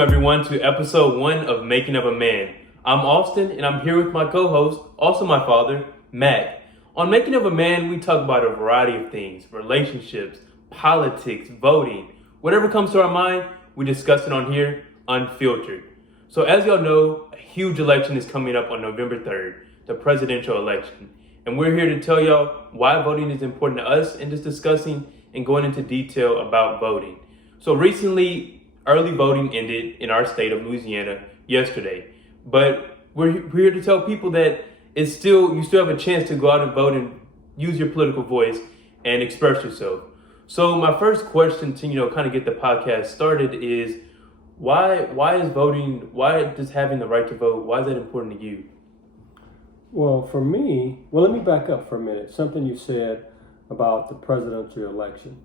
Welcome everyone to episode 1 of Making of a Man. I'm Austin and I'm here with my co-host, also my father, Mac. On Making of a Man, we talk about a variety of things, relationships, politics, voting, whatever comes to our mind, we discuss it on here, unfiltered. So as y'all know, a huge election is coming up on November 3rd, the presidential election. And we're here to tell y'all why voting is important to us and just discussing and going into detail about voting. So recently, early voting ended in our state of Louisiana yesterday, but we're here to tell people that you still have a chance to go out and vote and use your political voice and express yourself. So my first question to kind of get the podcast started is why is voting, why does having the right to vote, why is that important to you? Well, for me, let me back up for a minute. Something you said about the presidential election.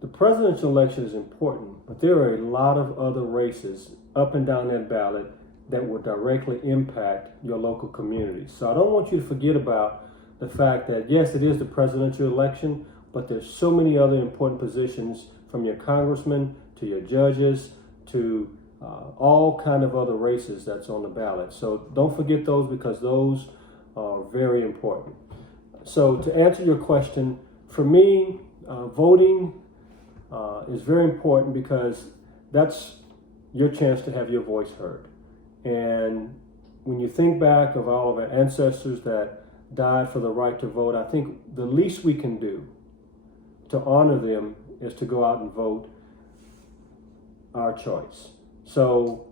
The presidential election is important, but there are a lot of other races up and down that ballot that will directly impact your local community. So I don't want you to forget about the fact that, yes, it is the presidential election, but there's so many other important positions, from your congressman to your judges to all kind of other races that's on the ballot. So don't forget those, because those are very important. So to answer your question, for me, voting is very important, because that's your chance to have your voice heard. And when you think back of all of our ancestors that died for the right to vote, I think the least we can do to honor them is to go out and vote our choice. So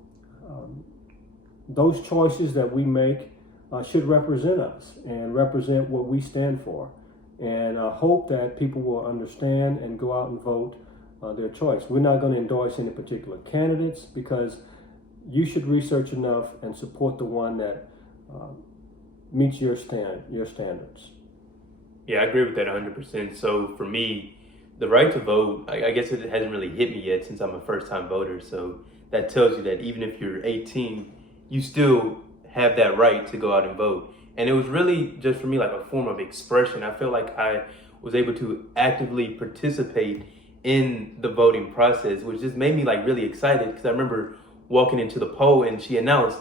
those choices that we make should represent us and represent what we stand for. And I hope that people will understand and go out and vote their choice. We're not going to endorse any particular candidates, because you should research enough and support the one that meets your standards. Yeah, I agree with that 100%. So for me, the right to vote, I guess it hasn't really hit me yet since I'm a first-time voter. So that tells you that even if you're 18, you still have that right to go out and vote. And it was really just for me like a form of expression. I feel like I was able to actively participate in the voting process, which just made me like really excited, because I remember walking into the poll and she announced,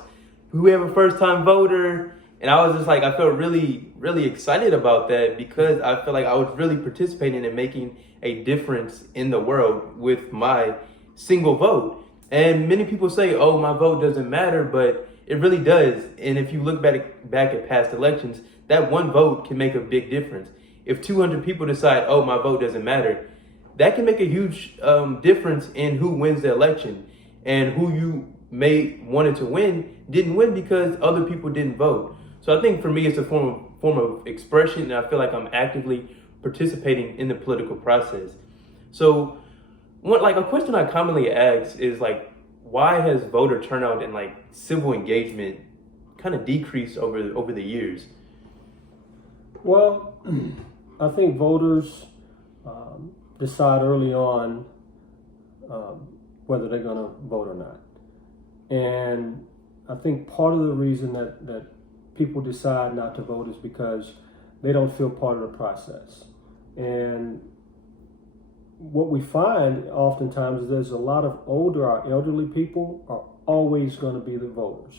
"We have a first-time voter." And I was just like, I felt really, really excited about that, because I felt like I was really participating and making a difference in the world with my single vote. And many people say, oh, my vote doesn't matter, but it really does. And if you look back at past elections, that one vote can make a big difference. If 200 people decide, oh, my vote doesn't matter, that can make a huge difference in who wins the election. And who you may wanted to win didn't win because other people didn't vote. So I think for me, it's a form of expression, and I feel like I'm actively participating in the political process. So a question I commonly ask is like, why has voter turnout and like civil engagement kind of decreased over the years? Well, I think voters decide early on whether they're going to vote or not. And I think part of the reason that people decide not to vote is because they don't feel part of the process. And what we find oftentimes is there's a lot of our elderly people are always going to be the voters.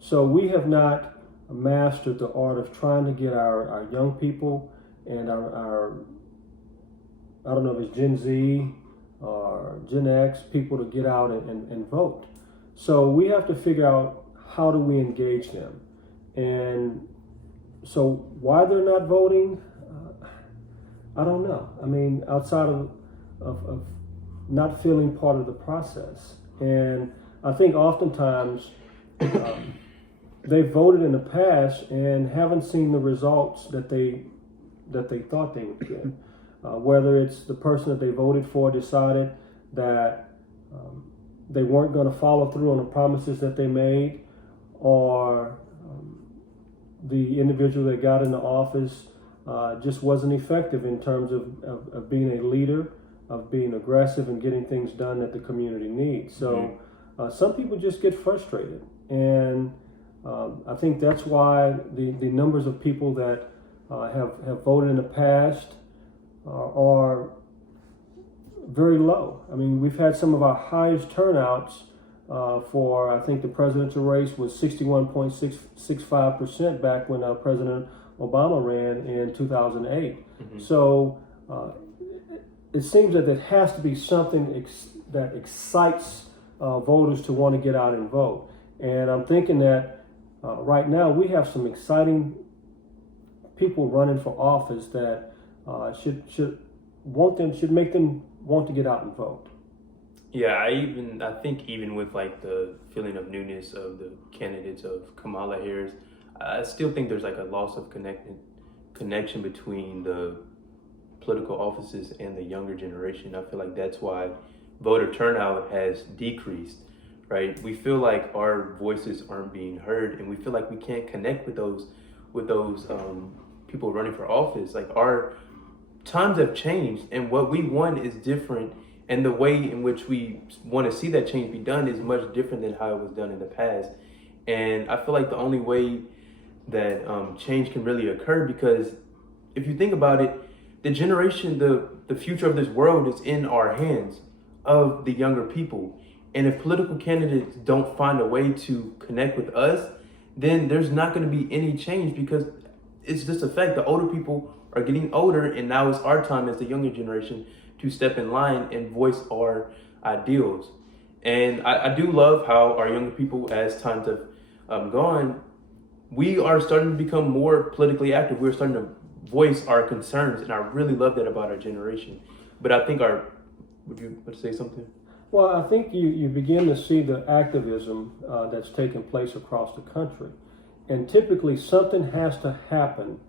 So we have not mastered the art of trying to get our young people and our I don't know if it's Gen Z or Gen X people to get out and vote. So we have to figure out, how do we engage them? And so why they're not voting, I don't know. I mean, outside of not feeling part of the process. And I think oftentimes they voted in the past and haven't seen the results that they thought they would get. Whether it's the person that they voted for decided that they weren't going to follow through on the promises that they made, or the individual that got into office just wasn't effective in terms of being a leader, of being aggressive and getting things done that the community needs. So some people just get frustrated. And I think that's why the numbers of people that have voted in the past are very low. I mean, we've had some of our highest turnouts for, I think the presidential race was 61.65% back when President Obama ran in 2008. So it seems that it has to be something that excites voters to want to get out and vote. And I'm thinking that right now we have some exciting people running for office that should make them want to get out and vote. Yeah, I think even with like the feeling of newness of the candidates of Kamala Harris, I still think there's like a loss of connection between the political offices and the younger generation. I feel like that's why voter turnout has decreased, right? We feel like our voices aren't being heard, and we feel like we can't connect with those people running for office. Like, our times have changed, and what we want is different, and the way in which we want to see that change be done is much different than how it was done in the past. And I feel like the only way that change can really occur, because if you think about it, the generation, the future of this world is in our hands, of the younger people. And if political candidates don't find a way to connect with us, then there's not going to be any change, because it's just a fact. The older people are getting older, and now it's our time as the younger generation to step in line and voice our ideals. And I do love how our younger people, as times have gone, we are starting to become more politically active. We're starting to voice our concerns, and I really love that about our generation. But I think would you want to say something? Well, I think you begin to see the activism that's taking place across the country. And typically something has to happen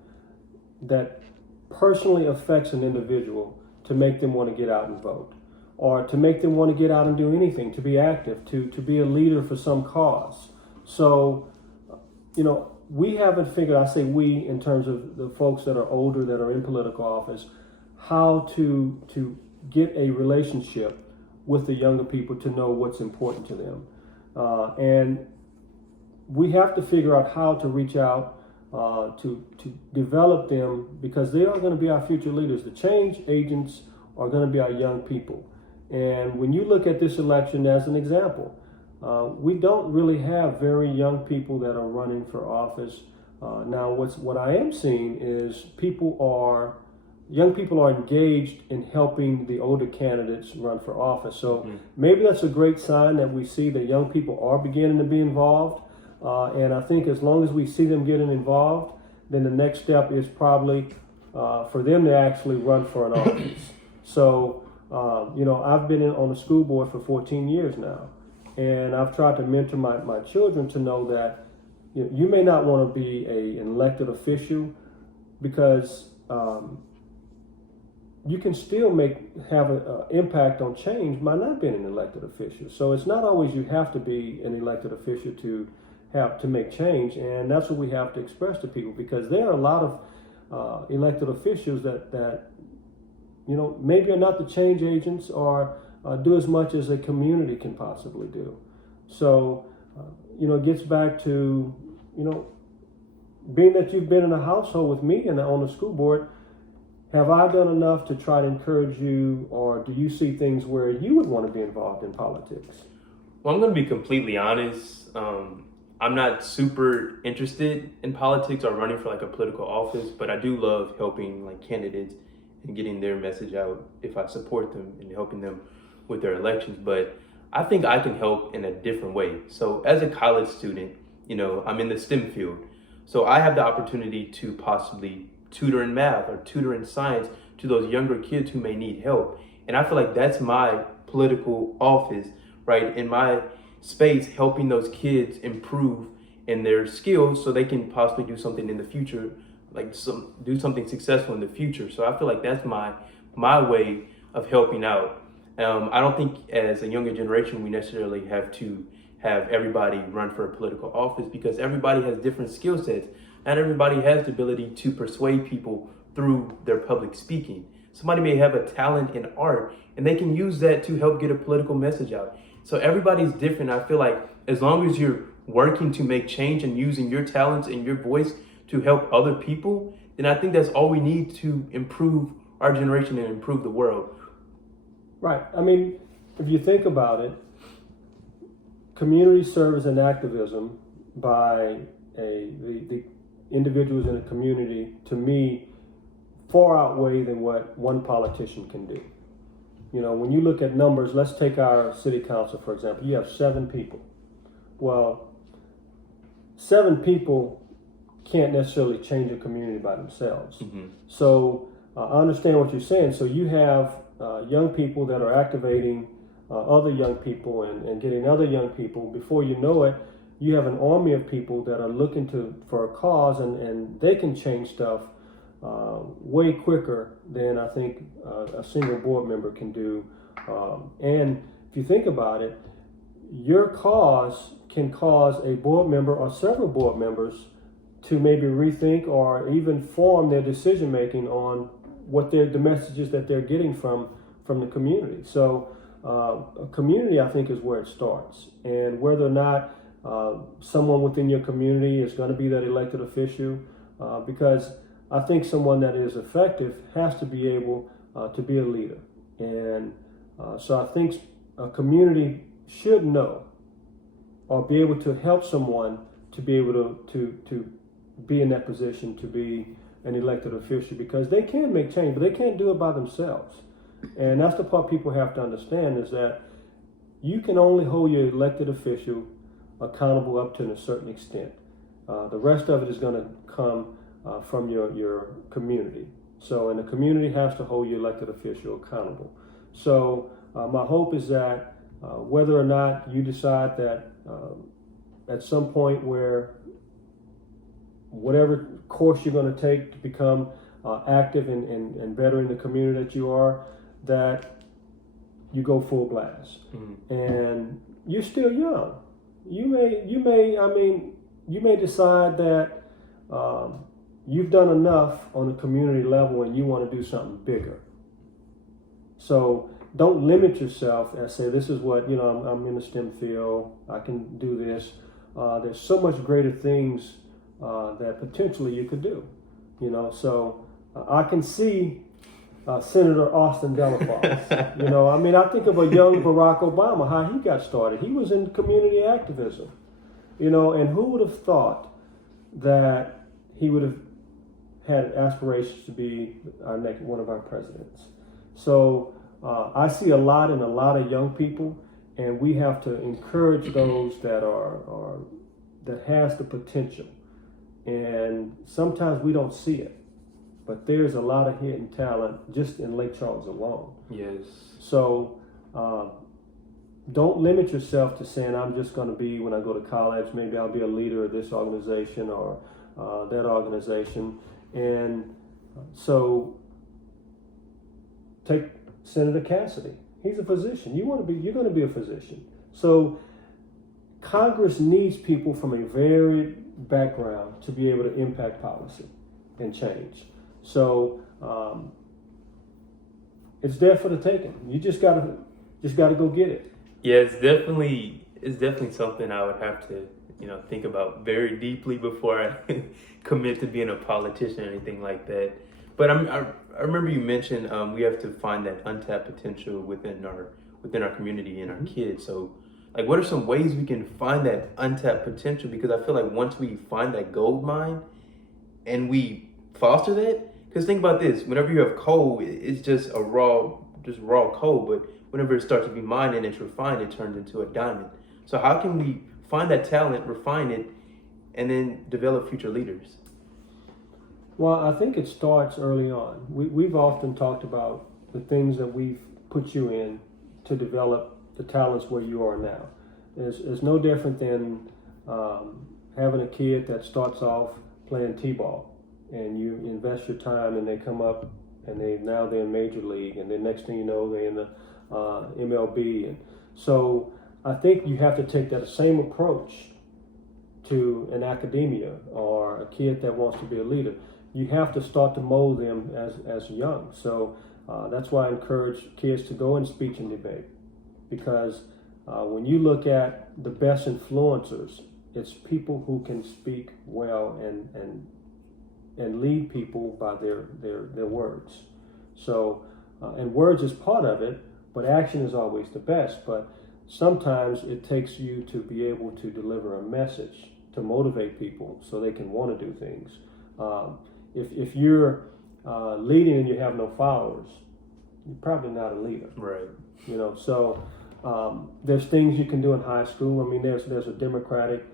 that personally affects an individual to make them want to get out and vote, or to make them want to get out and do anything, to be active, to be a leader for some cause. So, we haven't figured, I say we in terms of the folks that are older, that are in political office, how to get a relationship with the younger people to know what's important to them. And we have to figure out how to reach out to develop them, because they are going to be our future leaders. The change agents are going to be our young people. And when you look at this election as an example, we don't really have very young people that are running for office. Now, what I am seeing is young people are engaged in helping the older candidates run for office. So maybe that's a great sign that we see that young people are beginning to be involved. And I think as long as we see them getting involved, then the next step is probably for them to actually run for an office. So, I've been on the school board for 14 years now, and I've tried to mentor my children to know that you may not want to be an elected official, because you can still have an impact on change by not being an elected official. So it's not always you have to be an elected official to make change, and that's what we have to express to people, because there are a lot of elected officials that maybe are not the change agents, or do as much as a community can possibly do. So it gets back to being that you've been in a household with me and on the school board. Have I done enough to try to encourage you, or do you see things where you would want to be involved in politics? Well, I'm going to be completely honest. I'm not super interested in politics or running for like a political office, but I do love helping like candidates and getting their message out if I support them and helping them with their elections. But I think I can help in a different way. So as a college student, I'm in the STEM field. So I have the opportunity to possibly tutor in math or tutor in science to those younger kids who may need help. And I feel like that's my political office, right? In my space, helping those kids improve in their skills so they can possibly do something in the future, do something successful in the future. So I feel like that's my way of helping out. I don't think as a younger generation, we necessarily have to have everybody run for a political office, because everybody has different skill sets. Not everybody has the ability to persuade people through their public speaking. Somebody may have a talent in art, and they can use that to help get a political message out. So everybody's different. I feel like as long as you're working to make change and using your talents and your voice to help other people, then I think that's all we need to improve our generation and improve the world. Right. I mean, if you think about it, community service and activism by the individuals in a community, to me, far outweigh than what one politician can do. You know, when you look at numbers, let's take our city council, for example. You have 7 people. Well, 7 people can't necessarily change a community by themselves. Mm-hmm. So I understand what you're saying. So you have young people that are activating other young people and getting other young people. Before you know it, you have an army of people that are looking for a cause, and they can change stuff way quicker than I think a single board member can do. And if you think about it, your cause can cause a board member or several board members to maybe rethink or even form their decision making on what the messages that they're getting from the community. So a community, I think, is where it starts, and whether or not someone within your community is going to be that elected official, because I think someone that is effective has to be able to be a leader. And so I think a community should know or be able to help someone to be able to be in that position to be an elected official, because they can make change, but they can't do it by themselves. And that's the part people have to understand, is that you can only hold your elected official accountable up to a certain extent. The rest of it is going to come from your community. So, and the community has to hold your elected official accountable. So my hope is that whether or not you decide that at some point where whatever course you're going to take to become active and bettering the community that you are, that you go full blast. Mm-hmm. And you're still young. You may decide that you've done enough on a community level and you want to do something bigger. So don't limit yourself and say, this is what, I'm in the STEM field, I can do this. There's so much greater things that potentially you could do, So I can see Senator Austin Delafosse. I think of a young Barack Obama, how he got started. He was in community activism, and who would have thought that he would have had aspirations to be one of our presidents. So I see a lot in a lot of young people, and we have to encourage those that that has the potential. And sometimes we don't see it, but there's a lot of hidden talent just in Lake Charles alone. Yes. So don't limit yourself to saying, I'm just going to be, when I go to college, maybe I'll be a leader of this organization or that organization. And so take Senator Cassidy. He's a physician. You're going to be a physician. So Congress needs people from a varied background to be able to impact policy and change. So it's there for the taking. You just gotta go get it. Yeah, it's definitely something I would have to think about very deeply before I commit to being a politician or anything like that. But I remember you mentioned we have to find that untapped potential within our community and our kids. So, like, what are some ways we can find that untapped potential? Because I feel like once we find that gold mine and we foster that, because think about this: whenever you have coal, it's just raw coal. But whenever it starts to be mined and it's refined, it turns into a diamond. So how can we find that talent, refine it, and then develop future leaders? Well, I think it starts early on. We've often talked about the things that we've put you in to develop the talents where you are now. It's no different than having a kid that starts off playing t-ball, and you invest your time and they come up and they're in major league, and then next thing you know they're in the MLB. And so I think you have to take that same approach to an academia or a kid that wants to be a leader. You have to start to mold them as young. So that's why I encourage kids to go in speech and debate, because when you look at the best influencers, it's people who can speak well and lead people by their words. So and words is part of it, but action is always the best. But sometimes it takes you to be able to deliver a message to motivate people so they can want to do things. If you're leading and you have no followers, you're probably not a leader. Right. So there's things you can do in high school. I mean, there's a Democratic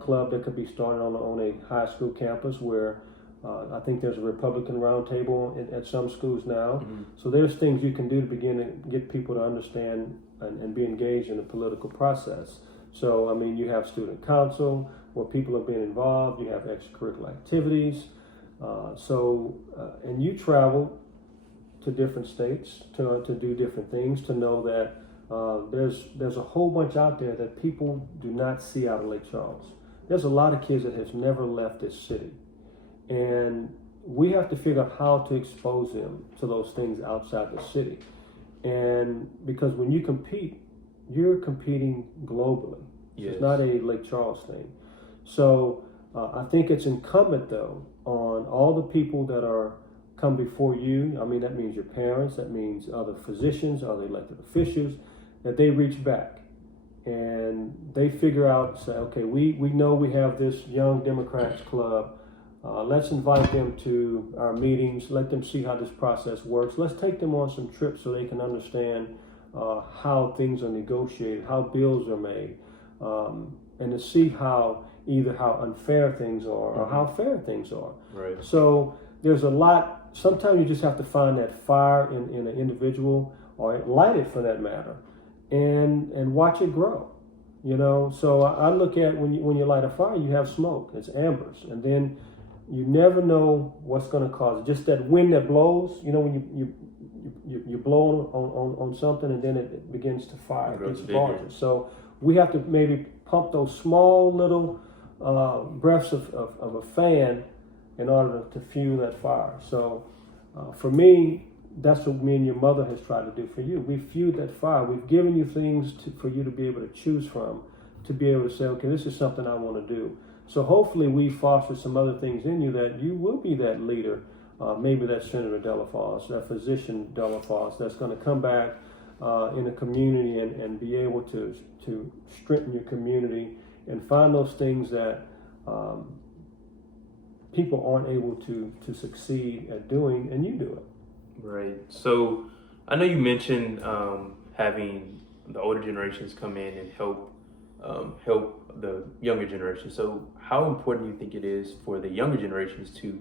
club that could be started on a high school campus where I think there's a Republican roundtable at some schools now. Mm-hmm. So there's things you can do to begin to get people to understand and be engaged in the political process. So, I mean, you have student council where people are being involved. You have extracurricular activities. And you travel to different states to do different things, to know that there's a whole bunch out there that people do not see out of Lake Charles. There's a lot of kids that have never left this city. And we have to figure out how to expose them to those things outside the city. And because when you compete, you're competing globally. Yes. It's not a Lake Charles thing. So I think it's incumbent, though, on all the people that are come before you. I mean, that means your parents, that means other physicians, other elected officials, that they reach back and they figure out, say, okay, we know we have this Young Democrats Club. Let's invite them to our meetings. Let them see how this process works. Let's take them on some trips so they can understand how things are negotiated, how bills are made, and to see how unfair things are or how fair things are. Right. So there's a lot. Sometimes you just have to find that fire in an individual, or light it for that matter, and watch it grow. So I look at when you light a fire, you have smoke. It's embers, and then you never know what's going to cause it. Just that wind that blows, when you blow on something and then it begins to fire. It gets larger. So we have to maybe pump those small little breaths of a fan in order to fuel that fire. So for me, that's what me and your mother has tried to do for you. We've fueled that fire. We've given you things for you to be able to choose from, to be able to say, okay, this is something I want to do. So hopefully we foster some other things in you that you will be that leader, maybe that Senator Delafosse, that physician Delafosse, that's going to come back in the community and be able to strengthen your community and find those things that people aren't able to succeed at doing, and you do it. Right. So I know you mentioned having the older generations come in and help the younger generation. So how important do you think it is for the younger generations to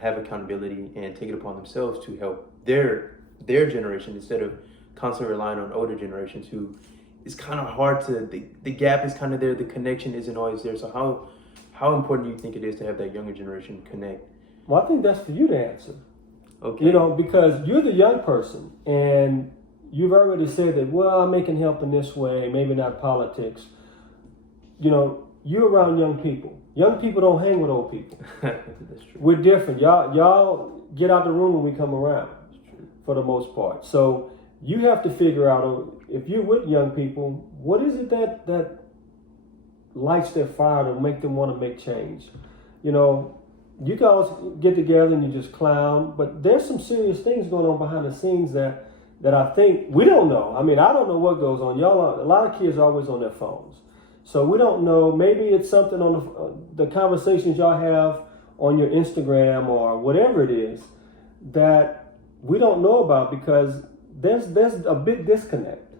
have accountability and take it upon themselves to help their generation instead of constantly relying on older generations who it's kind of hard to, the gap is kind of there, the connection isn't always there. So how important do you think it is to have that younger generation connect? Well, I think that's for you to answer. Okay. Because you're the young person and you've already said that, well, I'm making help in this way, maybe not politics. You're around young people. Young people don't hang with old people. That's true. We're different. Y'all get out the room when we come around, for the most part. So you have to figure out, if you're with young people, what is it that lights their fire to make them want to make change? You guys get together and you just clown, but there's some serious things going on behind the scenes that I think we don't know. I mean, I don't know what goes on. A lot of kids are always on their phones. So we don't know. Maybe it's something on the conversations y'all have on your Instagram or whatever it is that we don't know about, because there's a big disconnect.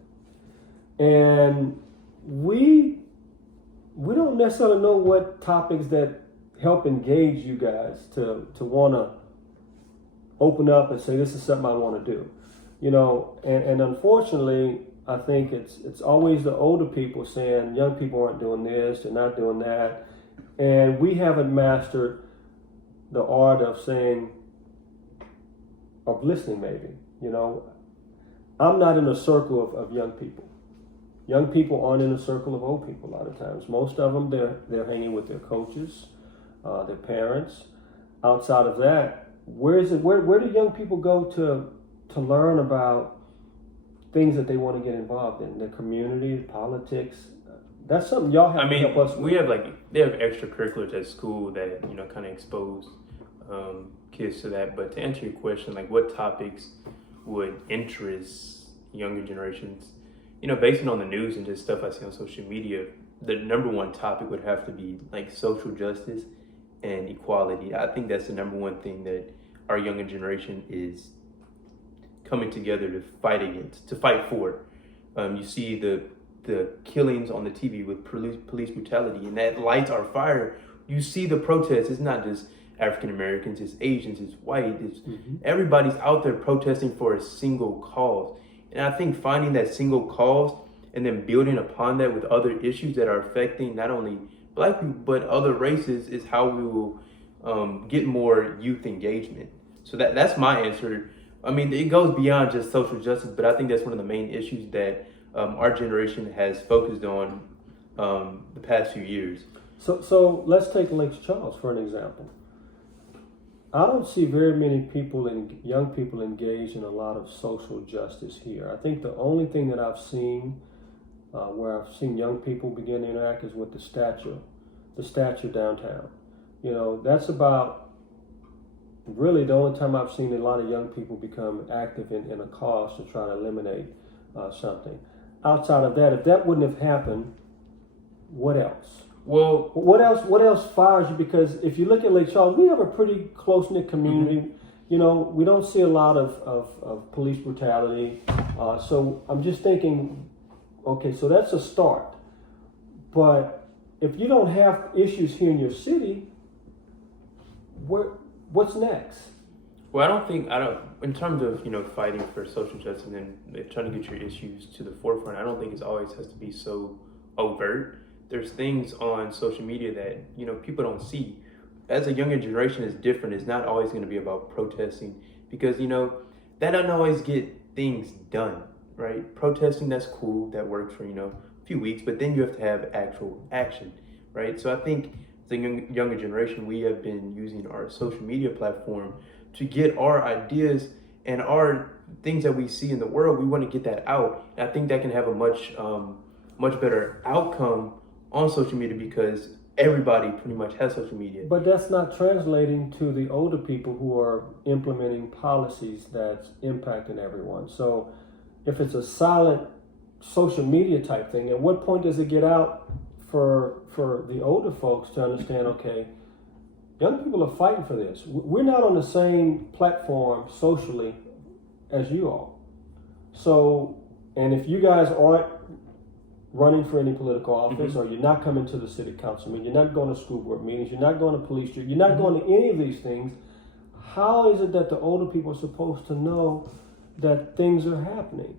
And we don't necessarily know what topics that help engage you guys to want to open up and say, this is something I want to do. And unfortunately, I think it's always the older people saying young people aren't doing this, they're not doing that. And we haven't mastered the art of listening maybe. I'm not in a circle of young people. Young people aren't in a circle of old people a lot of times. Most of them, they're hanging with their coaches, their parents. Outside of that, where do young people go to learn about things that they want to get involved in, the community, politics? That's something y'all have to help us with. They have extracurriculars at school that kind of expose kids to that. But to answer your question, what topics would interest younger generations? Based on the news and just stuff I see on social media, the number one topic would have to be like social justice and equality. I think that's the number one thing that our younger generation is coming together to fight against, to fight for. You see the killings on the TV with police brutality, and that lights our fire. You see the protests. It's not just African Americans, it's Asians, it's white, it's everybody's out there protesting for a single cause. And I think finding that single cause and then building upon that with other issues that are affecting not only Black people but other races is how we will get more youth engagement. So that's my answer. I mean, it goes beyond just social justice, but I think that's one of the main issues that our generation has focused on the past few years. So let's take Lake Charles for an example. I don't see very many people and young people engaged in a lot of social justice here. I think the only thing that I've seen where I've seen young people begin to interact is with the statue downtown. That's about really the only time I've seen a lot of young people become active in a cause to try to eliminate something. Outside of that, if that wouldn't have happened, what else? Well, what else fires you? Because if you look at Lake Charles, we have a pretty close-knit community. We don't see a lot of police brutality. So I'm just thinking, okay, so that's a start. But if you don't have issues here in your city, what's next? Well, I don't, in terms of, fighting for social justice and trying to get your issues to the forefront, I don't think it always has to be so overt. There's things on social media that, people don't see. As a younger generation is different. It's not always going to be about protesting because, that doesn't always get things done, right? Protesting, that's cool. That works for, a few weeks, but then you have to have actual action, right? So I think as a younger generation, we have been using our social media platform to get our ideas and our things that we see in the world. We want to get that out. And I think that can have a much better outcome on social media because everybody pretty much has social media. But that's not translating to the older people who are implementing policies that's impacting everyone. So if it's a silent social media type thing, at what point does it get out for the older folks to understand, okay, young people are fighting for this. We're not on the same platform socially as you are. So, and if you guys aren't running for any political office, or you're not coming to the city council meeting, you're not going to school board meetings, you're not going to police street, you're not going to any of these things, how is it that the older people are supposed to know that things are happening?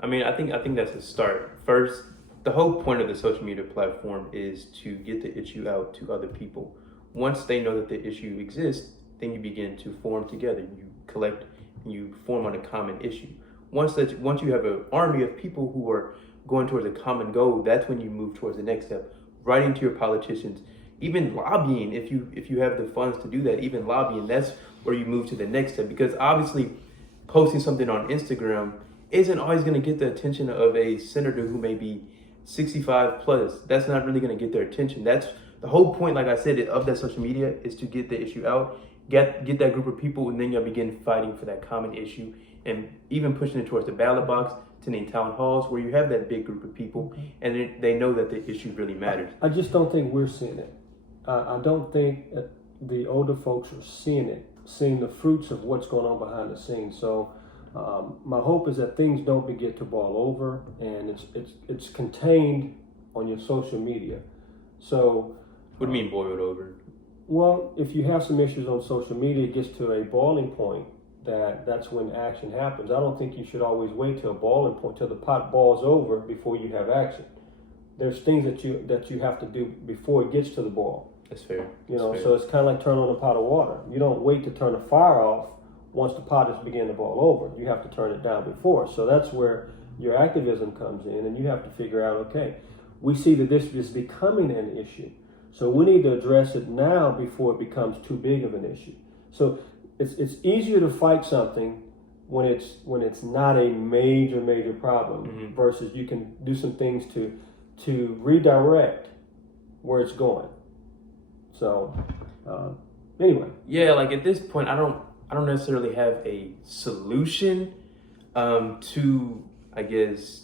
I mean, I think that's a start. First, the whole point of the social media platform is to get the issue out to other people. Once they know that the issue exists, then you begin to form together. You collect, you form on a common issue. Once you have an army of people who are going towards a common goal, that's when you move towards the next step. Writing to your politicians, even lobbying, if you have the funds to do that, even lobbying, that's where you move to the next step. Because obviously, posting something on Instagram isn't always going to get the attention of a senator who may be 65 plus. That's not really going to get their attention. That's the whole point, like I said, of that social media is to get the issue out, get that group of people, and then you'll begin fighting for that common issue and even pushing it towards the ballot box, to the town halls where you have that big group of people and they know that the issue really matters. I just don't think we're seeing it. I don't think that the older folks are seeing the fruits of what's going on behind the scenes. So my hope is that things don't begin to boil over and it's contained on your social media. So what do you mean boiled over? Well, if you have some issues on social media, it gets to a boiling point. That's when action happens. I don't think you should always wait till a boiling point, till the pot boils over before you have action. There's things that you have to do before it gets to the boil. That's fair. So it's kind of like turning on a pot of water. You don't wait to turn the fire off once the pot is beginning to boil over. You have to turn it down before. So that's where your activism comes in, and you have to figure out, okay, we see that this is becoming an issue. So we need to address it now before it becomes too big of an issue. So it's easier to fight something when it's not a major problem versus you can do some things to redirect where it's going. So anyway, yeah, like at this point, I don't necessarily have a solution to, I guess,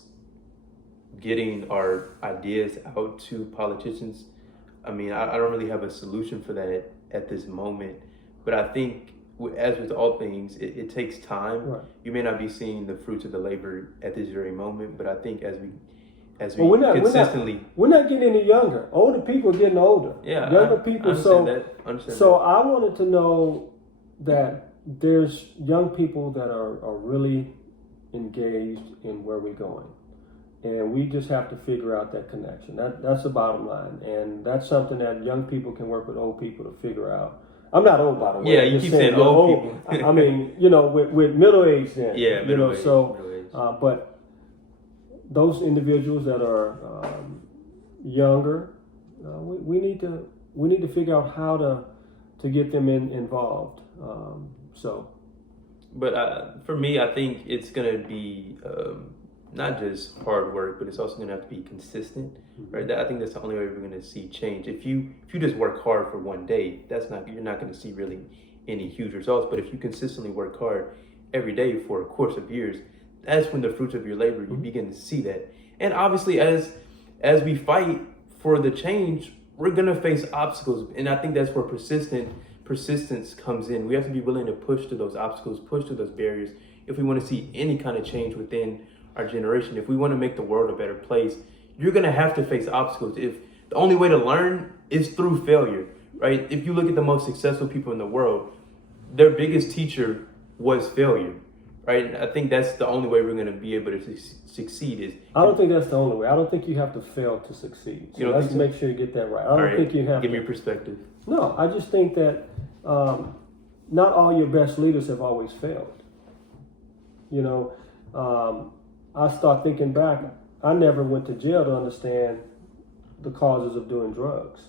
getting our ideas out to politicians. I mean, I don't really have a solution for that at this moment, but I think, as with all things, it takes time. Right. You may not be seeing the fruits of the labor at this very moment, but I think as we Well, consistently, we're not getting any younger. Older people are getting older. yeah, Younger I people. understand that. I understand So that. I wanted to know that there's young people that are really engaged in where we're going. And we just have to figure out that connection. That's the bottom line. And that's something that young people can work with old people to figure out. I'm not old, by the way. Yeah, I'm you just keep saying saying old people. I mean, with middle age then. Yeah, middle age. So, Middle age. but those individuals that are younger, we need to figure out how to get them involved. But for me, I think it's gonna be not just hard work, but it's also gonna have to be consistent, right? I think that's the only way we're gonna see change. If you just work hard for one day, you're not gonna see really any huge results. But if you consistently work hard every day for a course of years, that's when the fruits of your labor, you begin to see that. And obviously, as we fight for the change, we're gonna face obstacles, and I think that's where persistence comes in. We have to be willing to push through those obstacles, push through those barriers, if we want to see any kind of change within our generation. If we want to make the world a better place, you're gonna have to face obstacles. If the only way to learn is through failure, right? If you look at the most successful people in the world, their biggest teacher was failure, right? And I think that's the only way we're going to be able to succeed. I don't think that's the only way. I don't think you have to fail to succeed. So let's make sure you get that right. I don't think you have to. Give me your perspective. No, I just think that not all your best leaders have always failed. I start thinking back. I never went to jail to understand the causes of doing drugs.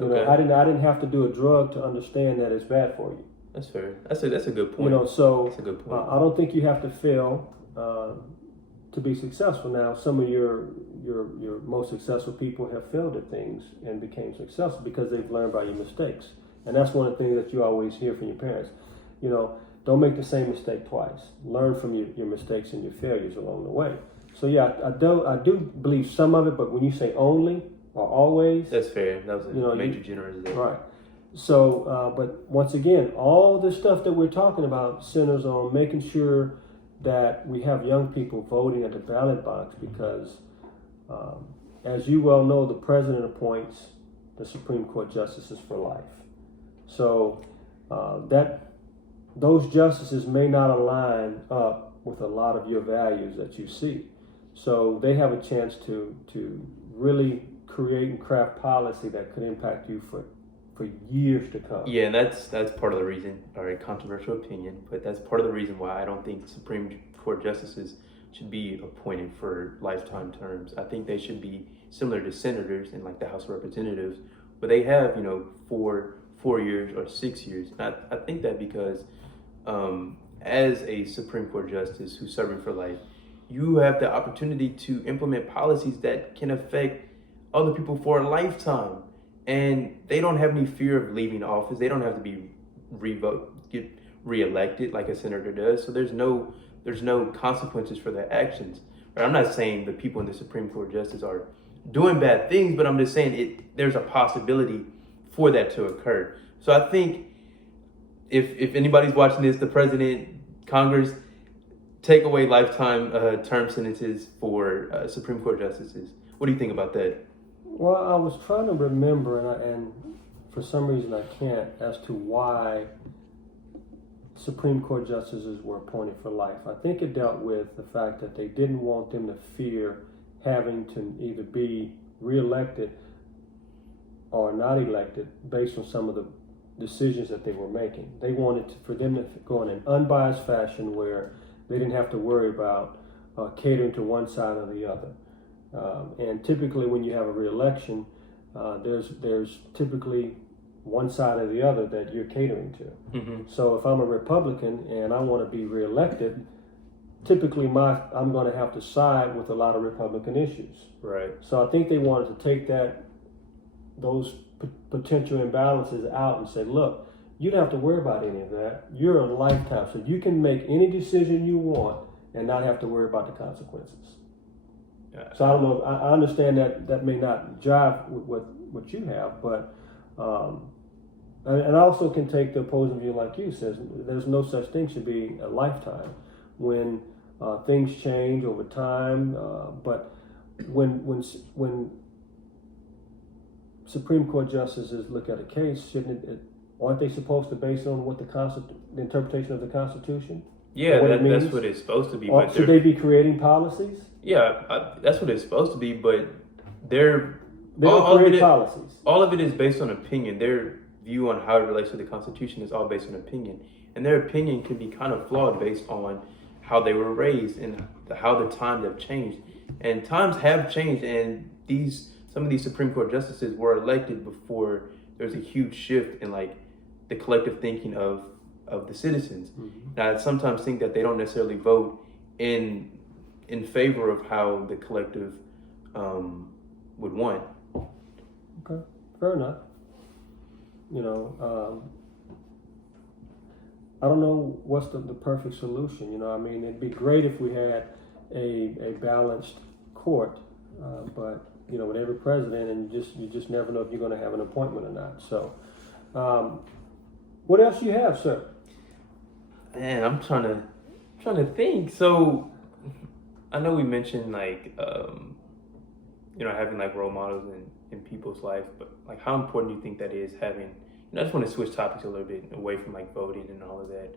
Okay. I didn't have to do a drug to understand that it's bad for you. That's fair. That's a good point. So that's a good point. I don't think you have to fail to be successful. Now, some of your most successful people have failed at things and became successful because they've learned by your mistakes. And that's one of the things that you always hear from your parents. Don't make the same mistake twice. Learn from your mistakes and your failures along the way. So yeah, I do believe some of it, but when you say only or always, that's fair. That was a major generalization. Right. So, but once again, all the stuff that we're talking about centers on making sure that we have young people voting at the ballot box because, as you well know, the president appoints the Supreme Court justices for life. So those justices may not align up with a lot of your values that you see. So they have a chance to really create and craft policy that could impact you for years to come. Yeah, and that's part of the reason, all right, controversial opinion, but that's part of the reason why I don't think Supreme Court justices should be appointed for lifetime terms. I think they should be similar to senators in like the House of Representatives, where they have, 4 years or 6 years. And I think that because as a Supreme Court justice who's serving for life, you have the opportunity to implement policies that can affect other people for a lifetime. And they don't have any fear of leaving office. They don't have to be get reelected like a senator does. So there's no consequences for their actions. Right? I'm not saying the people in the Supreme Court justice are doing bad things, but I'm just saying there's a possibility for that to occur. So I think if anybody's watching this, the president, Congress, take away lifetime term sentences for Supreme Court justices. What do you think about that? Well, I was trying to remember, and for some reason I can't, as to why Supreme Court justices were appointed for life. I think it dealt with the fact that they didn't want them to fear having to either be reelected or not elected based on some of the decisions that they were making. They wanted for them to go in an unbiased fashion where they didn't have to worry about catering to one side or the other. And typically when you have a re-election, there's typically one side or the other that you're catering to. Mm-hmm. So if I'm a Republican and I want to be re-elected, typically I'm going to have to side with a lot of Republican issues. Right. So I think they wanted to take those potential imbalances out and say, look, you don't have to worry about any of that. You're a lifetime, so you can make any decision you want and not have to worry about the consequences. So I don't know. I understand that may not jive with what you have, but and I also can take the opposing view, like you says. There's no such thing should be a lifetime when things change over time. But when Supreme Court justices look at a case, aren't they supposed to base it on what the interpretation of the Constitution? Yeah, that's what it's supposed to be. Or should they be creating policies? Yeah, that's what it's supposed to be. But they don't create policies. All of it is based on opinion. Their view on how it relates to the Constitution is all based on opinion, and their opinion can be kind of flawed based on how they were raised and how the times have changed. And times have changed, and some of these Supreme Court justices were elected before there was a huge shift in like the collective thinking of the citizens. Mm-hmm. Now, I sometimes think that they don't necessarily vote in favor of how the collective would want. Okay, fair enough. I don't know what's the perfect solution. I mean, it'd be great if we had a balanced court, but with every president, and you just never know if you're going to have an appointment or not. So, what else do you have, sir? Man, I'm trying to think. So, I know we mentioned like having like role models in people's life, but like how important do you think that is having? I just want to switch topics a little bit away from like voting and all of that.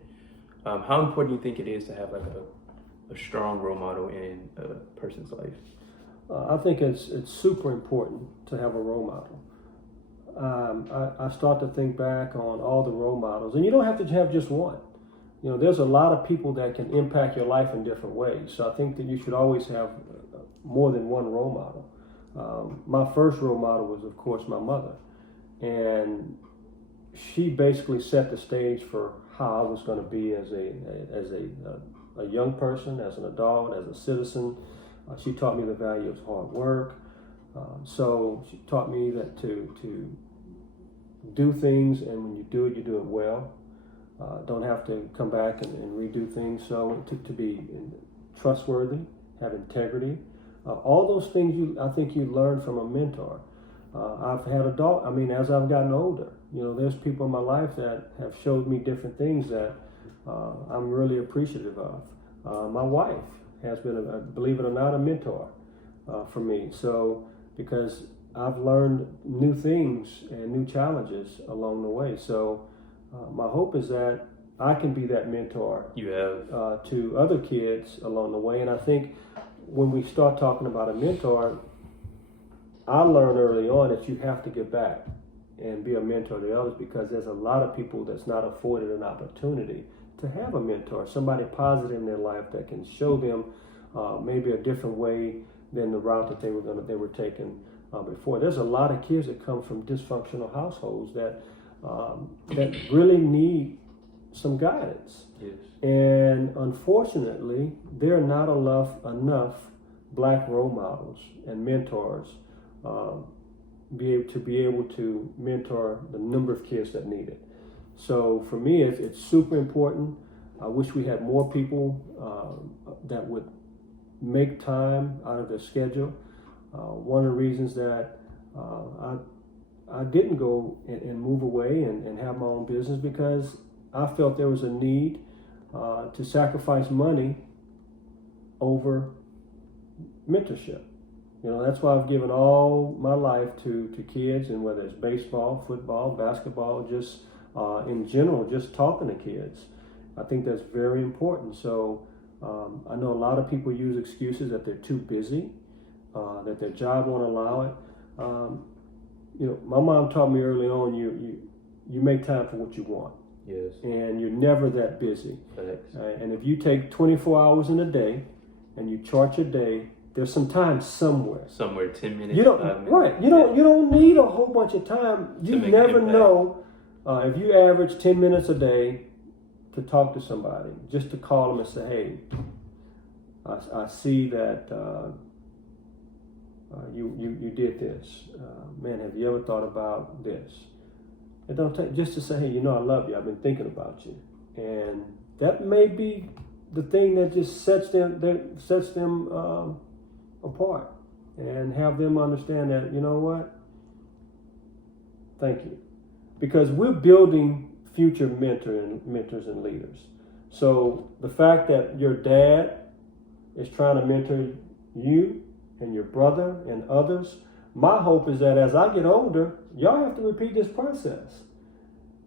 How important do you think it is to have like a strong role model in a person's life? I think it's super important to have a role model. I start to think back on all the role models, and you don't have to have just one. There's a lot of people that can impact your life in different ways. So I think that you should always have more than one role model. My first role model was, of course, my mother, and she basically set the stage for how I was going to be as a young person, as an adult, as a citizen. She taught me the value of hard work. So she taught me that to do things, and when you do it well. Don't have to come back and redo things. So to be trustworthy, have integrity, all those things I think you learn from a mentor. I've had as I've gotten older, there's people in my life that have showed me different things that I'm really appreciative of. My wife has been, believe it or not, a mentor for me. So because I've learned new things and new challenges along the way. So my hope is that I can be that mentor to other kids along the way. And I think when we start talking about a mentor, I learned early on that you have to give back and be a mentor to others, because there's a lot of people that's not afforded an opportunity to have a mentor, somebody positive in their life that can show them maybe a different way than the route that they were taking before. There's a lot of kids that come from dysfunctional households that really need some guidance. Yes. And unfortunately, there are not enough black role models and mentors be able to mentor the number of kids that need it. So for me, it's super important. I wish we had more people that would make time out of their schedule. One of the reasons that I didn't go and move away and have my own business, because I felt there was a need to sacrifice money over mentorship. That's why I've given all my life to kids, and whether it's baseball, football, basketball, just in general, just talking to kids. I think that's very important. So I know a lot of people use excuses that they're too busy, that their job won't allow it. My mom taught me early on, you make time for what you want. Yes. And you're never that busy. Thanks. And if you take 24 hours in a day and you chart your day, there's some time somewhere. 10 minutes. You don't 5 minutes. Right. You don't need a whole bunch of time. You never know if you average 10 minutes a day to talk to somebody, just to call them and say, hey, I see that you did this. Man, have you ever thought about this? It don't take, just to say, hey, I love you. I've been thinking about you. And that may be the thing that just sets them apart and have them understand that, you know what? Thank you. Because we're building future mentors and leaders. So the fact that your dad is trying to mentor you and your brother and others, my hope is that as I get older, y'all have to repeat this process.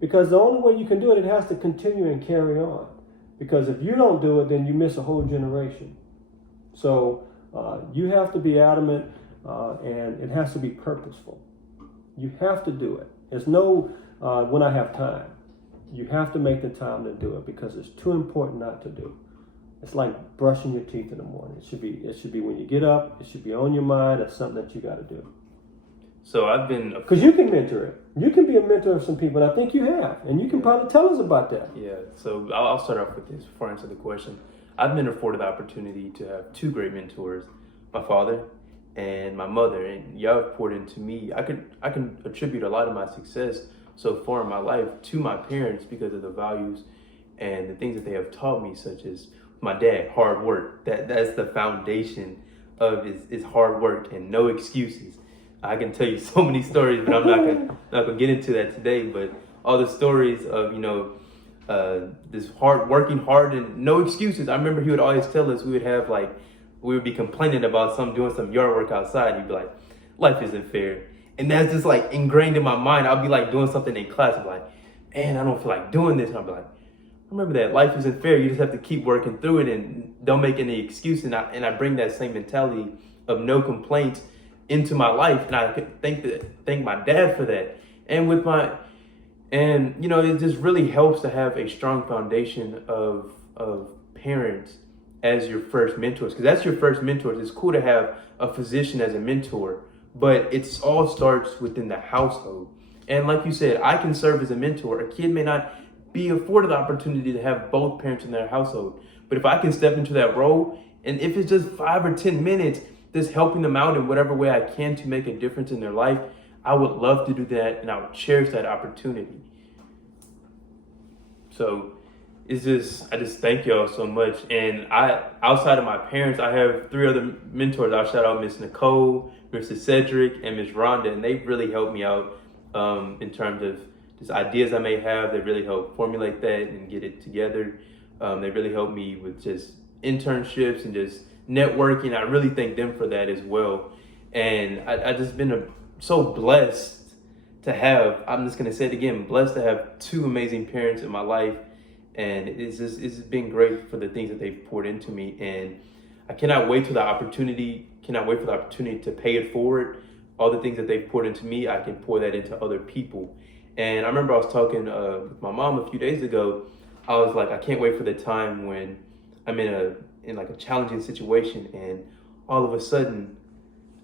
Because the only way you can do it, it has to continue and carry on. Because if you don't do it, then you miss a whole generation. So you have to be adamant, and it has to be purposeful. You have to do it. There's no when I have time. You have to make the time to do it because it's too important not to do. It's like brushing your teeth in the morning. It should be when you get up. It should be on your mind. It's something that you got to do. So I've been... Because you can mentor it. You can be a mentor of some people, and I think you have. And you can probably tell us about that. Yeah, so I'll start off with this before I answer the question. I've been afforded the opportunity to have two great mentors, my father and my mother. And y'all have poured into me. I can attribute a lot of my success so far in my life to my parents because of the values and the things that they have taught me, such as my dad, hard work. That's the foundation of is hard work and no excuses. I can tell you so many stories, but I'm not gonna get into that today. But all the stories of this working hard and no excuses. I remember he would always tell us we would be complaining about doing some yard work outside. He'd be like, "Life isn't fair," and that's just like ingrained in my mind. I'll be like doing something in class, I'm like, "Man, I don't feel like doing this." And I'll be like, "Remember that life isn't fair. You just have to keep working through it and don't make any excuses." And I bring that same mentality of no complaints into my life, and I thank my dad for that. And it just really helps to have a strong foundation of parents as your first mentors, because that's your first mentors. It's cool to have a physician as a mentor, but it all starts within the household. And like you said, I can serve as a mentor. A kid may not be afforded the opportunity to have both parents in their household, but if I can step into that role, and if it's just 5 or 10 minutes, just helping them out in whatever way I can to make a difference in their life, I would love to do that, and I would cherish that opportunity. So I just thank y'all so much. And outside of my parents, I have 3 other mentors. I'll shout out Miss Nicole, Mr. Cedric, and Miss Rhonda, and they've really helped me out in terms of just ideas I may have. They really help formulate that and get it together. They really helped me with just internships and just networking. I really thank them for that as well. And I just been so blessed to have, I'm just going to say it again, blessed to have 2 amazing parents in my life. And it's been great for the things that they've poured into me. And I cannot wait for the opportunity to pay it forward. All the things that they've poured into me, I can pour that into other people. And I remember I was talking with my mom a few days ago. I was like, I can't wait for the time when I'm in a challenging situation, and all of a sudden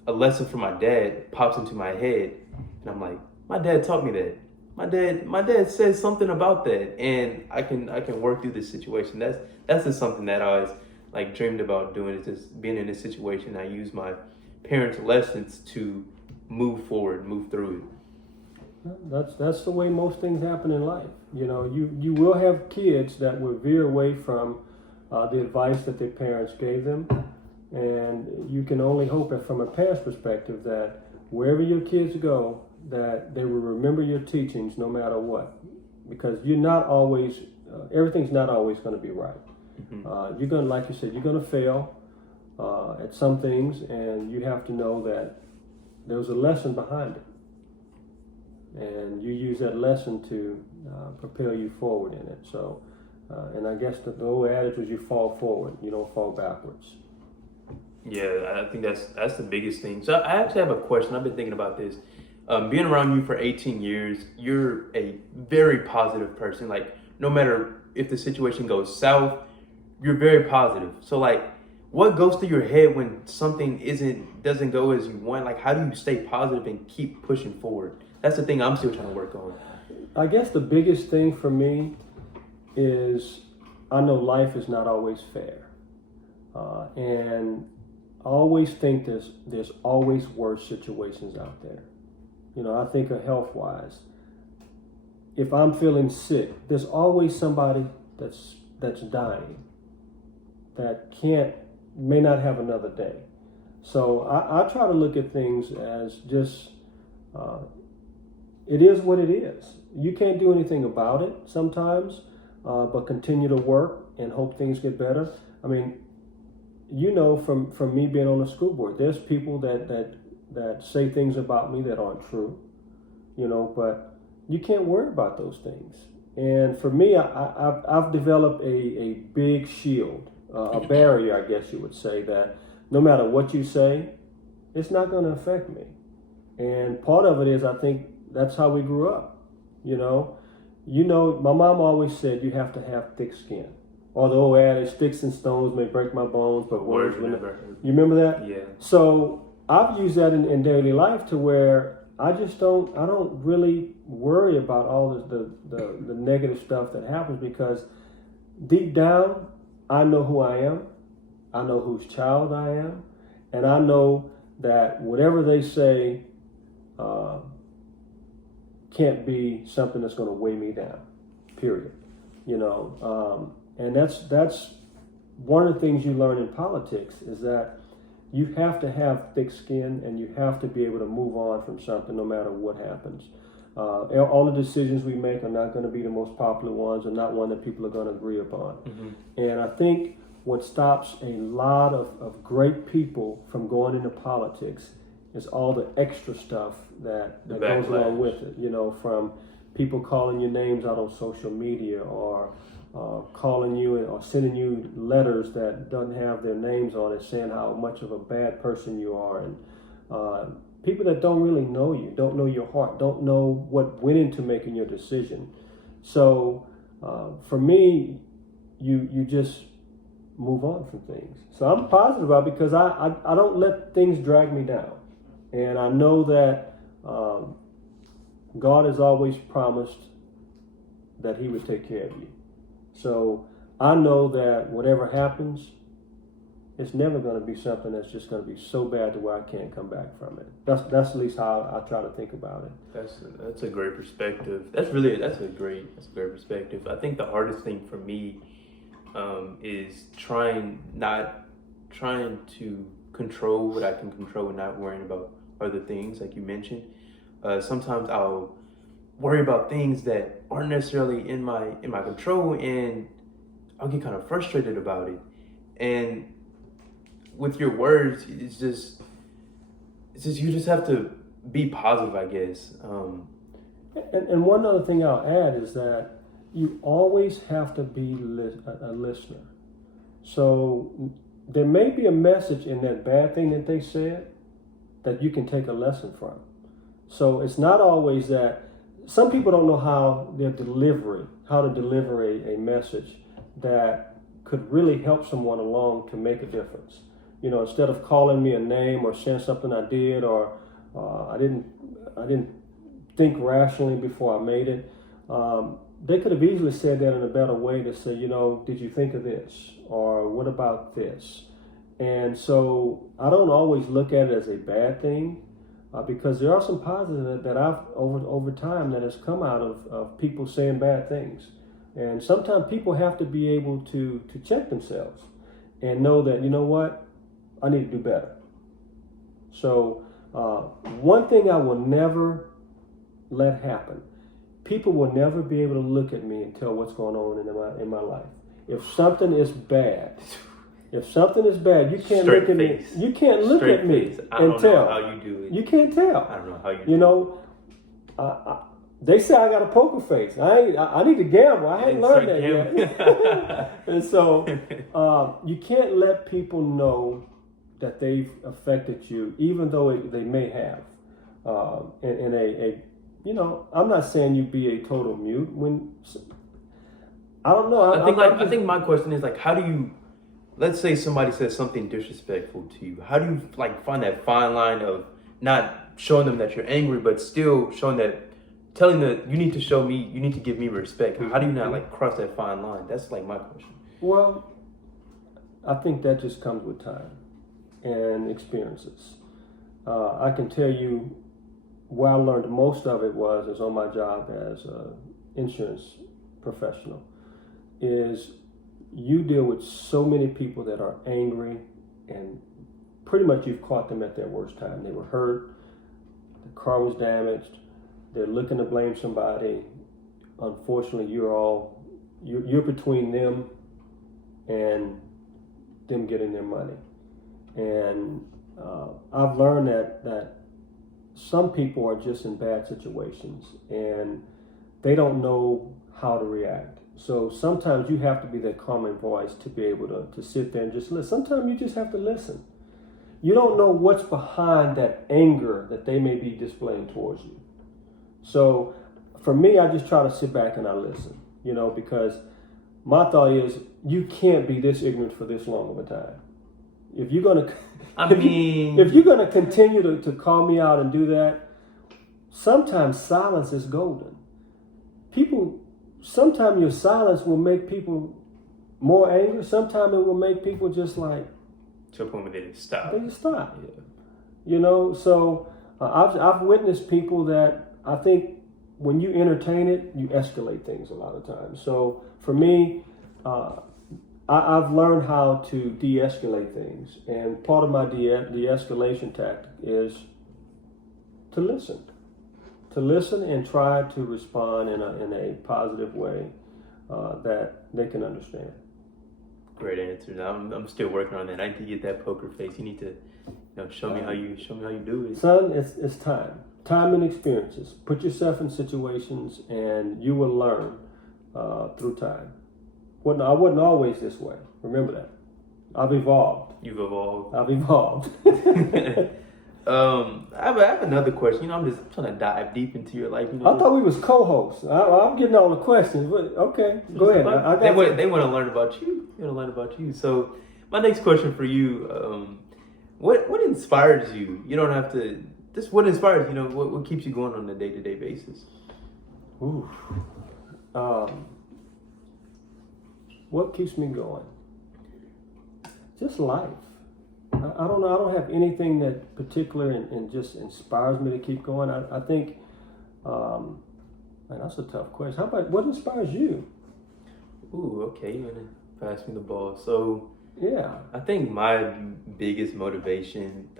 a lesson from my dad pops into my head, and I'm like, my dad taught me that. My dad said something about that, and I can work through this situation. That's just something that I was dreamed about doing, is just being in this situation. I use my parents' lessons to move forward, move through it. That's the way most things happen in life. You will have kids that will veer away from the advice that their parents gave them, and you can only hope that from a parent's perspective that wherever your kids go, that they will remember your teachings no matter what, because you're not always everything's not always going to be right. Mm-hmm. You're going to, like you said, you're going to fail at some things, and you have to know that there's a lesson behind it, and you use that lesson to propel you forward in it. So and I guess the old adage was you fall forward, you don't fall backwards. Yeah, I think that's the biggest thing. So I actually have a question. I've been thinking about this. Being around you for 18 years, you're a very positive person. Like, no matter if the situation goes south, you're very positive. So what goes through your head when something doesn't go as you want? Like, how do you stay positive and keep pushing forward? That's the thing I'm still trying to work on. I guess the biggest thing for me is I know life is not always fair. And I always think there's always worse situations out there. I think of health-wise. If I'm feeling sick, there's always somebody that's dying that may not have another day. So I try to look at things as just, it is what it is. You can't do anything about it sometimes, but continue to work and hope things get better. I mean, from me being on the school board, there's people that say things about me that aren't true, but you can't worry about those things. And for me, I've developed a big shield, a barrier, I guess you would say, that no matter what you say, it's not going to affect me. And part of it is, I think that's how we grew up. My mom always said you have to have thick skin. Or the old adage, sticks and stones may break my bones, but words will never hurt. You remember that? Yeah. So I've used that in daily life to where I don't really worry about all the negative stuff that happens, because deep down, I know who I am. I know whose child I am. And I know that whatever they say can't be something that's going to weigh me down, period. And that's one of the things you learn in politics, is that you have to have thick skin, and you have to be able to move on from something no matter what happens. All the decisions we make are not going to be the most popular ones, and not one that people are going to agree upon. Mm-hmm. And I think what stops a lot of great people from going into politics is all the extra stuff that goes along with it. From people calling your names out on social media, or calling you or sending you letters that doesn't have their names on it, saying how much of a bad person you are, and people that don't really know you, don't know your heart, don't know what went into making your decision. So for me, you just move on from things. So I'm positive about it, because I don't let things drag me down. And I know that God has always promised that He would take care of you. So I know that whatever happens, it's never going to be something that's just going to be so bad to where I can't come back from it. That's at least how I try to think about it. That's a great perspective. That's a great perspective. I think the hardest thing for me is trying to control what I can control and not worrying about other things, like you mentioned. Sometimes I'll worry about things that aren't necessarily in my control, and I'll get kind of frustrated about it. And with your words, it's just you just have to be positive, I guess. And one other thing I'll add is that you always have to be a listener. So there may be a message in that bad thing that they said that you can take a lesson from. So it's not always that. Some people don't know how to deliver a message that could really help someone along to make a difference. Instead of calling me a name or saying something I did, or I didn't think rationally before I made it, they could have easily said that in a better way, to say, did you think of this? Or what about this? And so I don't always look at it as a bad thing. Because there are some positives that I've over time that has come out of people saying bad things. And sometimes people have to be able to check themselves and know that, what, I need to do better. So one thing I will never let happen, people will never be able to look at me and tell what's going on in my life. If something is bad, you can't look at me. You can't look at me and tell. I don't know how you do it. You can't tell. I don't know how you do it. They say I got a poker face. I need to gamble. I hadn't learned that yet. And so you can't let people know that they've affected you, even though they may have. I'm not saying you be a total mute. I don't know. I think my question is, how do you? Let's say somebody says something disrespectful to you. How do you find that fine line of not showing them that you're angry, but still telling that you need to give me respect? How do you not cross that fine line? That's my question. Well, I think that just comes with time and experiences. I can tell you where I learned most of it was on my job as an insurance professional. Is you deal with so many people that are angry and pretty much you've caught them at their worst time. They were hurt, the car was damaged, they're looking to blame somebody. Unfortunately, you're between them and them getting their money. And I've learned that some people are just in bad situations and they don't know how to react. So sometimes you have to be that calming voice to be able to sit there and just listen. Sometimes you just have to listen. You don't know what's behind that anger that they may be displaying towards you. So for me, I just try to sit back and I listen, because my thought is you can't be this ignorant for this long of a time. If you're gonna, if you're gonna continue to call me out and do that, sometimes silence is golden. Sometimes your silence will make people more angry. Sometimes it will make people just like to a point where they just stop. They just stop. Yeah. So I've witnessed people that I think when you entertain it, you escalate things a lot of times. So for me, I've learned how to de-escalate things, and part of my de-escalation tactic is to listen. To listen and try to respond in a positive way that they can understand. Great answer. I'm still working on that. I need to get that poker face. You need to show me how you do it. Son, it's time. Time and experiences. Put yourself in situations and you will learn through time. I wasn't always this way. Remember that. I've evolved. You've evolved. I've evolved. I have another question. I'm just trying to dive deep into your life. I thought we was co-hosts. I'm getting all the questions. But okay, go ahead. They want to learn about you. They want to learn about you. So my next question for you: what inspires you? You don't have to. Just what inspires you? What keeps you going on a day-to-day basis? Ooh. What keeps me going? Just life. I don't know. I don't have anything that particular and just inspires me to keep going. I think, man, that's a tough question. How about what inspires you? Ooh, okay. You're gonna pass me the ball. So yeah, I think my biggest motivation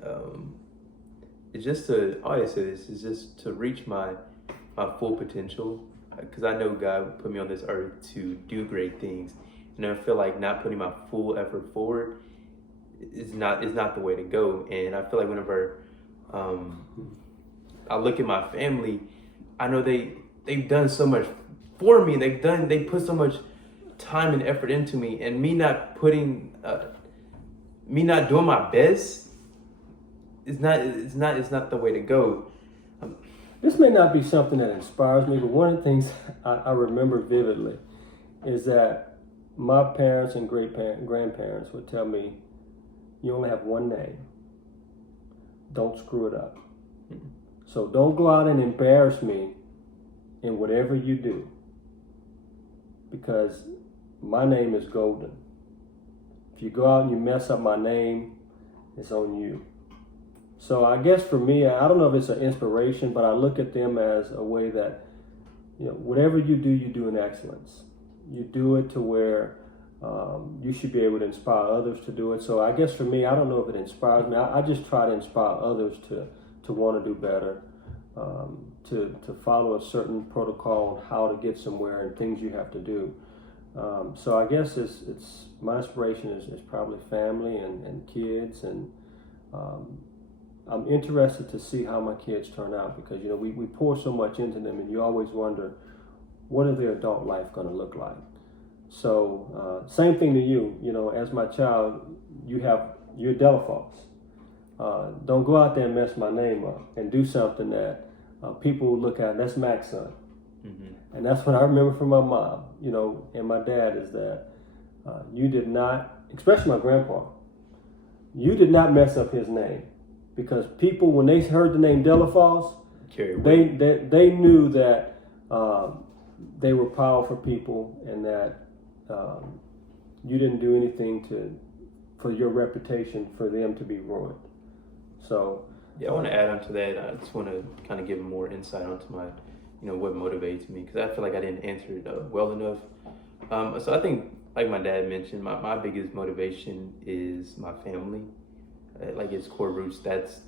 is just to reach my full potential, because I know God put me on this earth to do great things, and I feel like not putting my full effort forward is not the way to go. And I feel like whenever I look at my family, I know they've done so much for me. They put so much time and effort into me, and me not doing my best is not the way to go. This may not be something that inspires me, but one of the things I remember vividly is that my parents and grandparents would tell me, you only have one name. Don't screw it up. Mm-hmm. So don't go out and embarrass me in whatever you do, because my name is golden. If you go out and you mess up my name, it's on you. So I guess for me, I don't know if it's an inspiration, but I look at them as a way that, whatever you do in excellence. You do it to where you should be able to inspire others to do it. So I guess for me, I don't know if it inspires me. I just try to inspire others to want to do better, to follow a certain protocol on how to get somewhere and things you have to do. So I guess it's my inspiration is probably family and kids, and I'm interested to see how my kids turn out, because we pour so much into them, and you always wonder, what is their adult life going to look like? So same thing to you. As my child, you're Delafos. Don't go out there and mess my name up and do something that people look at. That's Mac's son. Mm-hmm. And that's what I remember from my mom, and my dad, is that you did not, especially my grandpa, you did not mess up his name, because people, when they heard the name Delafos, they knew that they were powerful people, and that you didn't do anything for your reputation for them to be ruined. So yeah, I want to add on to that. I just want to kind of give more insight onto my, what motivates me, because I feel like I didn't answer it well enough. So I think, like my dad mentioned, my biggest motivation is my family. like its core roots, that's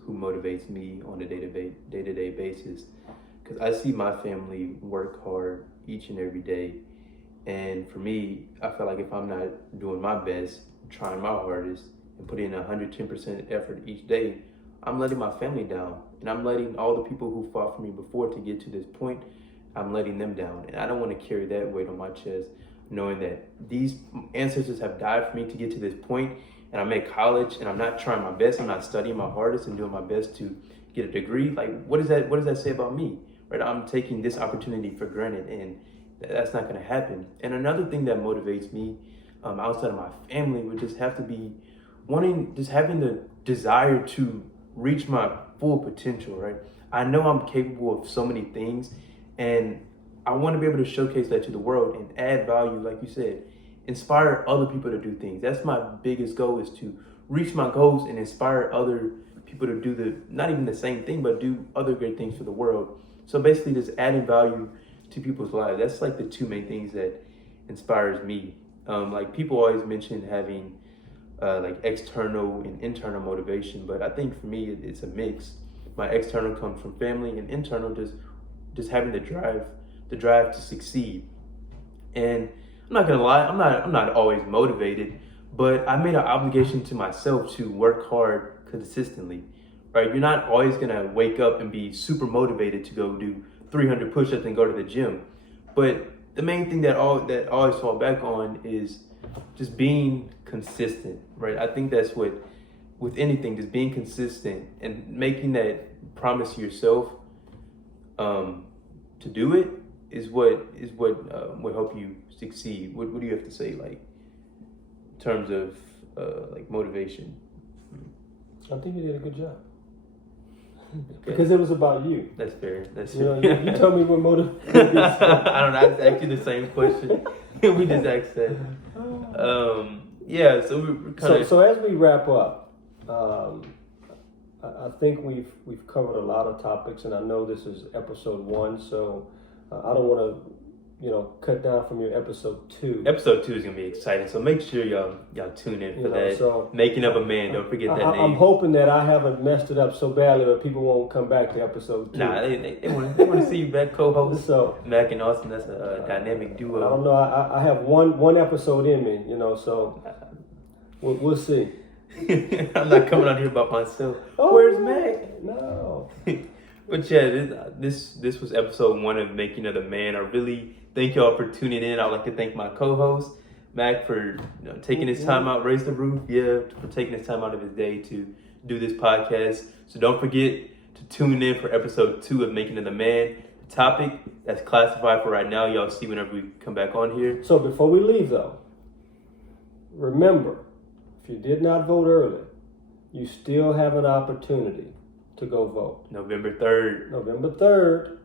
who motivates me on a day-to-day basis. Because I see my family work hard each and every day. And for me, I feel like if I'm not doing my best, trying my hardest, and putting in 110% effort each day, I'm letting my family down. And I'm letting all the people who fought for me before to get to this point, I'm letting them down. And I don't want to carry that weight on my chest, knowing that these ancestors have died for me to get to this point, and I'm at college and I'm not trying my best, I'm not studying my hardest and doing my best to get a degree. Like, what does that say about me? Right? I'm taking this opportunity for granted, and that's not going to happen. And another thing that motivates me outside of my family would just have to be having the desire to reach my full potential, right? I know I'm capable of so many things, and I want to be able to showcase that to the world and add value, like you said, inspire other people to do things. That's my biggest goal, is to reach my goals and inspire other people to do not even the same thing, but do other great things for the world. So basically just adding value to people's lives. That's like the two main things that inspires me. Like people always mention having like external and internal motivation, but I think for me it's a mix. My external comes from family, and internal just having the drive to succeed. And I'm not gonna lie, I'm not always motivated, but I made an obligation to myself to work hard consistently. Right? You're not always gonna wake up and be super motivated to go do 300 push-ups and go to the gym. But the main thing that always fall back on is just being consistent, right? I think that's what, with anything, just being consistent and making that promise to yourself to do it is what will help you succeed. What do you have to say, like, in terms of like motivation? I think you did a good job. Okay. Because it was about you. That's fair. You told me what motivates you. I don't know. That's actually the same question. We just asked that. Yeah. So we're kind of. So as we wrap up, I think we've covered a lot of topics, and I know this is episode 1, so I don't want to cut down from your episode 2. Episode 2 is gonna be exciting, so make sure y'all tune in for that. So Making Up a Man. Don't forget that name. I'm hoping that I haven't messed it up so badly that people won't come back to episode 2. Nah, they want to see you back, co-host. So Mac and Austin, that's a dynamic duo. I don't know. I have one episode in me, so we'll see. I'm not coming out here by myself. Oh, Where's Mac? No. But yeah, this was episode 1 of Making Up a Man. I really thank y'all for tuning in. I'd like to thank my co-host Mac for taking his time out, raise the roof, for taking his time out of his day to do this podcast. So don't forget to tune in for episode 2 of Making Up a Man. The topic that's classified for right now, y'all see whenever we come back on here. So before we leave, though, remember, if you did not vote early, you still have an opportunity to go vote. November 3rd. November 3rd.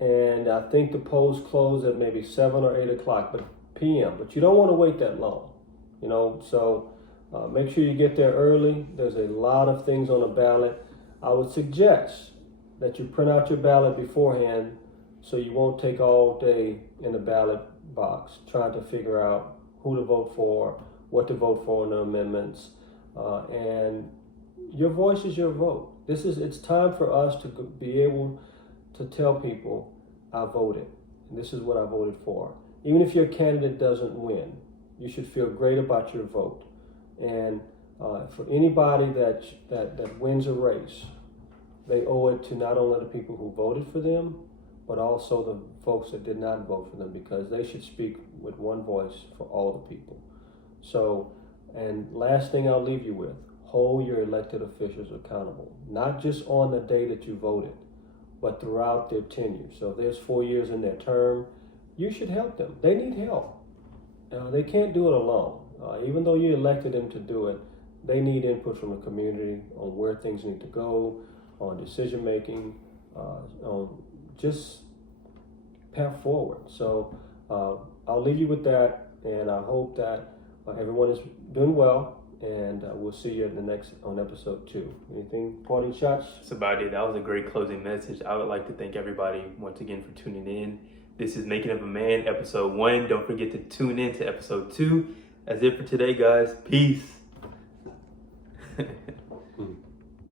And I think the polls close at maybe 7 or 8 o'clock p.m. But you don't want to wait that long, So make sure you get there early. There's a lot of things on the ballot. I would suggest that you print out your ballot beforehand so you won't take all day in the ballot box trying to figure out who to vote for, what to vote for in the amendments. And your voice is your vote. It's time for us to be able to tell people, I voted, and this is what I voted for. Even if your candidate doesn't win, you should feel great about your vote. And for anybody that wins a race, they owe it to not only the people who voted for them, but also the folks that did not vote for them, because they should speak with one voice for all the people. So, and last thing I'll leave you with, hold your elected officials accountable, not just on the day that you voted, but throughout their tenure. So if there's 4 years in their term, you should help them. They need help. They can't do it alone. Even though you elected them to do it, they need input from the community on where things need to go, on decision making, on just path forward. So I'll leave you with that, and I hope that everyone is doing well. And we'll see you on episode 2. Anything, parting shots? That's about it. That was a great closing message. I would like to thank everybody once again for tuning in. This is Making Up a Man, episode 1. Don't forget to tune in to episode 2. That's it for today, guys. Peace.